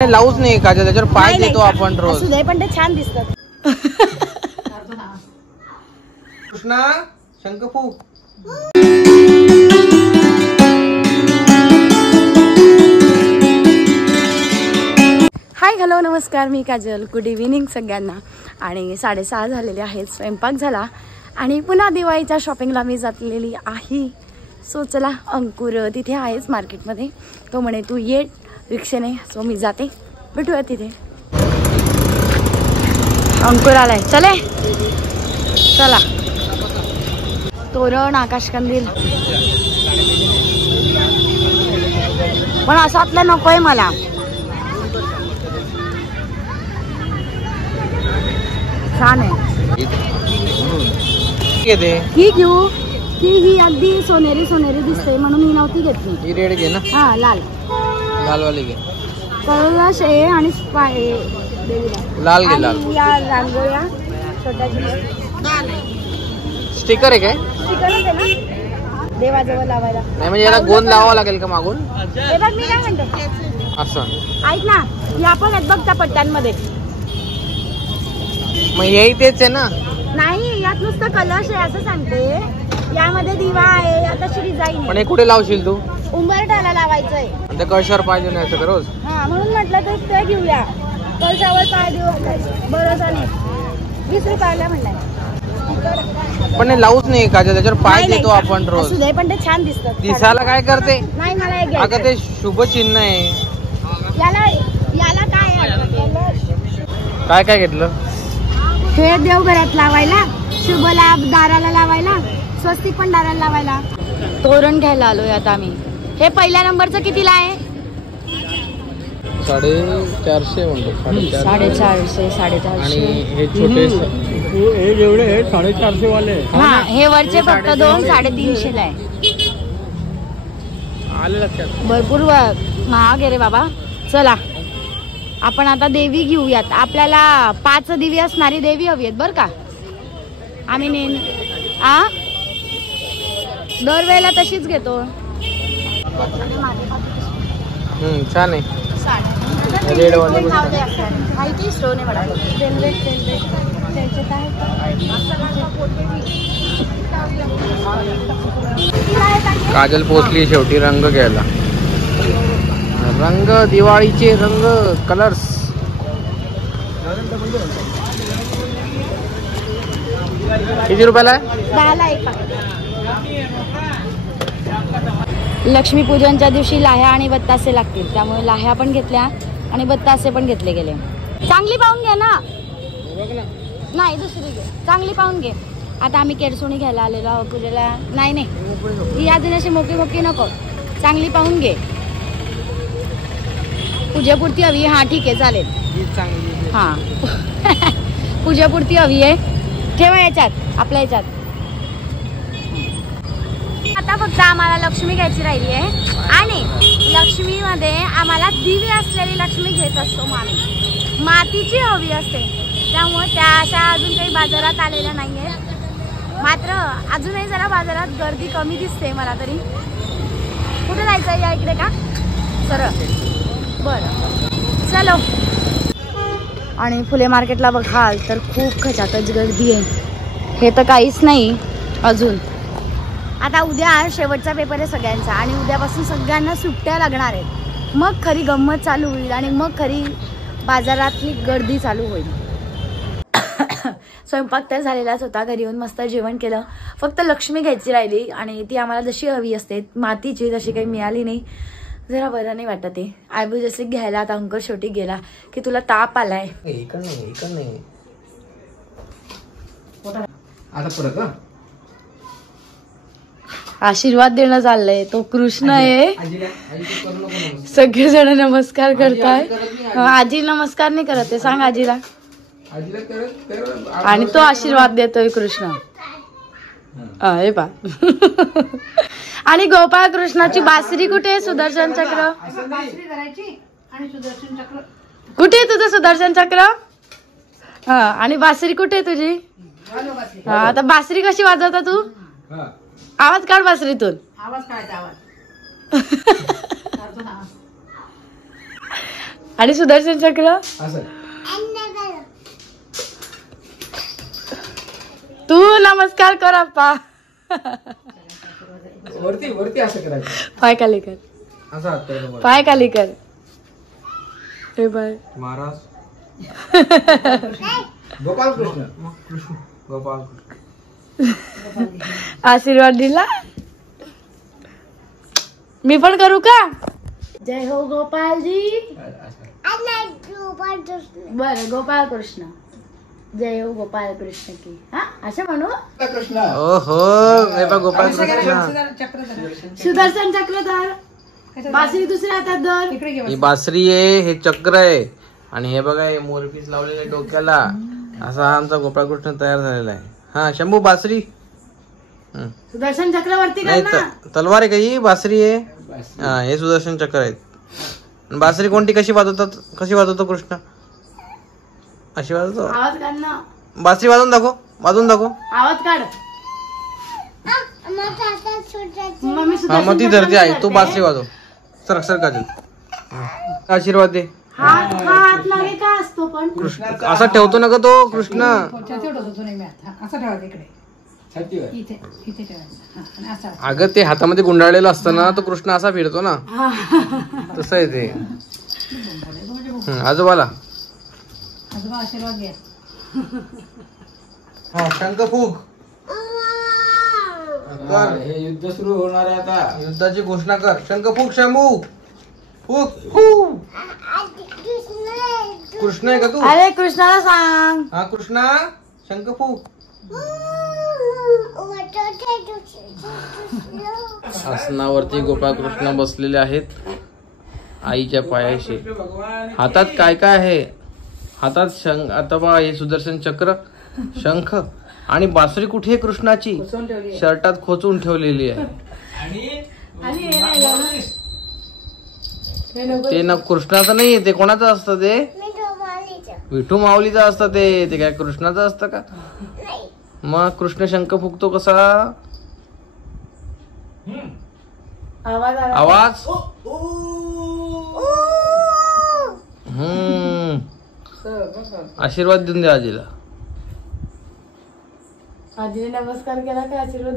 लावूच नाही काजल, त्याच्यावर पाय देतो आपण रोज. असू दे पण ते छान दिसतात. कृष्णा शंखफूक. हाय हॅलो नमस्कार, मी काजल. गुड इव्हिनिंग सगळ्यांना. आणि 6:30 झालेले आहेत, स्वयंपाक झाला आणि पुन्हा दिवाळीच्या शॉपिंगला मी जातलेली आहे. सो चला, अंकुर तिथे आहेच मार्केटमध्ये. तो म्हणे तू ये रिक्षेने. सो मी जाते, भेटूया तिथे. अंकुर आलाय, चले चला. तोरण, आकाशकंदील पण असातला नकोय मला. छान आहे. ही घेऊ की ही अगदी सोनेरी सोनेरी दिसते म्हणून ही नव्हती घेतली. ही रेड घे ना. हा, लाल वाली घे. कलश आहे आणि लाल घे. लाल. या रांगोळ्या छोट्या स्टिकर आहे काय? स्टिकरच आहे ना देवाजवळ लावायला. नाही म्हणजे याला गोंद लावावा लागेल का मागून? हे बघ मी काय म्हणते, असं ऐक ना, या पण आहेत बघ त्या पट्ट्यांमध्ये. मग हेही तेच आहे ना? नाही, यात नुसतं कलश आहे असं सांगते. यामध्ये दिवा आहे, आता डिझाईन. पण हे कुठे लावशील तू? उंबरठ्याला लावायचंय. त्या कळशावर पाहिजे नाही असं रोज. हा, म्हणून म्हटलं तर ते घेऊया. कळशावर पाय देऊ बरोबर नाही. 20 रुपयाला म्हणलाय. पण हे लावूच नाही काजल, त्याच्यावर पाय देतो आपण रोज. असू दे पण ते छान दिसतात. दिसायला काय करते? नाही, मला एक अगं ते शुभ चिन्ह आहे. याला काय काय काय घेतलं? हे देवघरात लावायला, शुभ लाभ दाराला लावायला, स्वस्तिक पण दाराला लावायला. तोरण घ्यायला आलोय आता आम्ही. हे पहिल्या नंबरचं कितीला आहे? 450 म्हणतो. 450, 450. आणि हे छोटे हे जेवढे आहेत 450 वाले. हा, हे वरचे फक्त 2 350 ला आहे. आले लक्षात. भरपूर महाग आहे रे बाबा. चला आपण आता देवी घेऊयात. आपल्याला 5 दिवी असणारी देवी हवी आहेत बर का. आम्ही नेहमी दरवेळेला तशीच घेतो. छान आहे. रेड वाले माहिती स्टोन आहे. काजल पोचली शेवटी रंग घ्यायला. रंग, दिवाळीचे रंग, कलर्स. किती रुपयाला आहे? 10 ला एक. लक्ष्मीपूजनच्या दिवशी लाह्या आणि बत्तासे लागतील, त्यामुळे लाह्या पण घेतल्या आणि बत्तासे पण घेतले गेले. चांगली पाहून घे ना. नाही, दुसरी घे, चांगली पाहून घे. आता आम्ही केरसुणी घ्यायला आलेलो आहोत पूजेला. नाही ही अजून अशी मोठी मोठी नको, चांगली पाहून घे. पूजेपुरती हवी आहे. हा ठीक आहे, चालेल. हा पूजेपुरती हवी आहे. ठेवा याच्यात, आपल्या याच्यात. आता फक्त आम्हाला लक्ष्मी घ्यायची राहिली आहे आणि लक्ष्मीमध्ये आम्हाला दिव्य असलेली लक्ष्मी घेत असतो. आम्ही मातीची हवी असते, त्यामुळे त्या अशा अजून काही बाजारात आलेल्या नाहीये. मात्र अजूनही जरा बाजारात गर्दी कमी दिसते मला तरी. कुठे जायचं या इकडे का सरळ? बरं चलो. आणि फुले मार्केटला बघाल तर खूप खचाखच गर्दी आहे. हे तर काहीच नाही अजून. आता उद्या शेवटचा पेपर आहे सगळ्यांचा आणि उद्यापासून सगळ्यांना सुट्ट्या लागणार आहेत. मग खरी गंमत चालू होईल आणि मग खरी बाजारातली गर्दी चालू होईल. स्वयंपाक तर झालेलाच होता. घरी येऊन मस्त जेवण केलं. फक्त लक्ष्मी घ्यायची राहिली आणि ती आम्हाला जशी हवी असते मातीची तशी काही मिळाली नाही. जरा बरं नाही वाटत आहे. आयब्रो जसे घ्यायला आता अंकुर शेवटी गेला की तुला ताप आलाय. आता परत आशीर्वाद देणं चाललंय. तो कृष्ण आहे. सगळेजण नमस्कार करताय. आजी नमस्कार नाही करत आहे, सांग आजीला. आणि तो आशीर्वाद देतोय कृष्ण. हे पा. आणि गोपाळ कृष्णाची बासरी कुठे आहे? सुदर्शन चक्र कुठे आहे तुझं? सुदर्शन चक्र. हा, आणि बासरी कुठे आहे तुझी? हा, आता बासरी कशी वाजवता तू? आवाज काढ बासरीतून. आवाज काढ. आणि सुदर्शन चक्र असं तू नमस्कार कर अप्पा. वरती वरती असं करायचं. पाय खाली कर. असं हात करायचं वर. पाय खाली कर. हे बाय महाराज गोपाल कृष्ण. मग कृष्ण गोपाल कृष्ण. आशीर्वाद दिला. मी पण करू का? जय हो गोपालजी. बरं गोपाल कृष्ण. जय हो गोपाल कृष्ण की. हा असं म्हणू. कृष्ण. ओहो हे बघ गोपाल कृष्ण. सुदर्शन चक्रधार. बासरी दुसऱ्या हातात धर. ही बासरी आहे, हे चक्र आहे आणि हे बघा हे मोरपीस लावलेले डोक्याला. असा आमचा गोपाळ कृष्ण तयार झालेला आहे. हा शंभू बासरी. सुदर्शन चक्रवर्ती नाही तलवार आहे का ही? बासरी आहे. हा हे सुदर्शन चक्र आहेत. बासरी कोणती कशी वाजवतो कृष्ण? अशी वाजवतो. आवाज काढ ना. बासरी वाजवून दाखव. आवाज काढ. हा मग ती धरती आहे. तू बासरी वाजव. सर काजल आशीर्वाद दे. हात मागे का असतो पण? कृष्ण असा ठेवतो ना ग तो कृष्ण. अगं ते हातामध्ये गुंडाळलेलं असतं ना, तो कृष्ण असा फिरतो ना, तसं आहे ते. आजोबाला आशीर्वाद घ्या. हा शंख फूक. हे युद्ध सुरू होणार आहे आता. युद्धाची घोषणा कर. शंख फूक शंभू. फूक. कृष्ण आहे का तू? अरे कृष्णाला सांग. हा कृष्णा शंख फूक. आसनावरती गोपाळ कृष्ण बसलेले आहेत आईच्या पायाशी. हातात काय आहे? हातात शंख. आता बघा हे सुदर्शन चक्र, शंख आणि बासरी कुठे आहे कृष्णाची? शर्टात खोचून ठेवलेली आहे. ते ना कृष्णाचं नाहीये, ते कोणाचं असतं? ते विठू माऊलीचं असतं. ते काय कृष्णाचं असतं का? मग कृष्ण शंख फुकतो कसा? आवाज. आशीर्वाद देऊन द्या आजीला. आजीने नमस्कार केला का आशीर्वाद?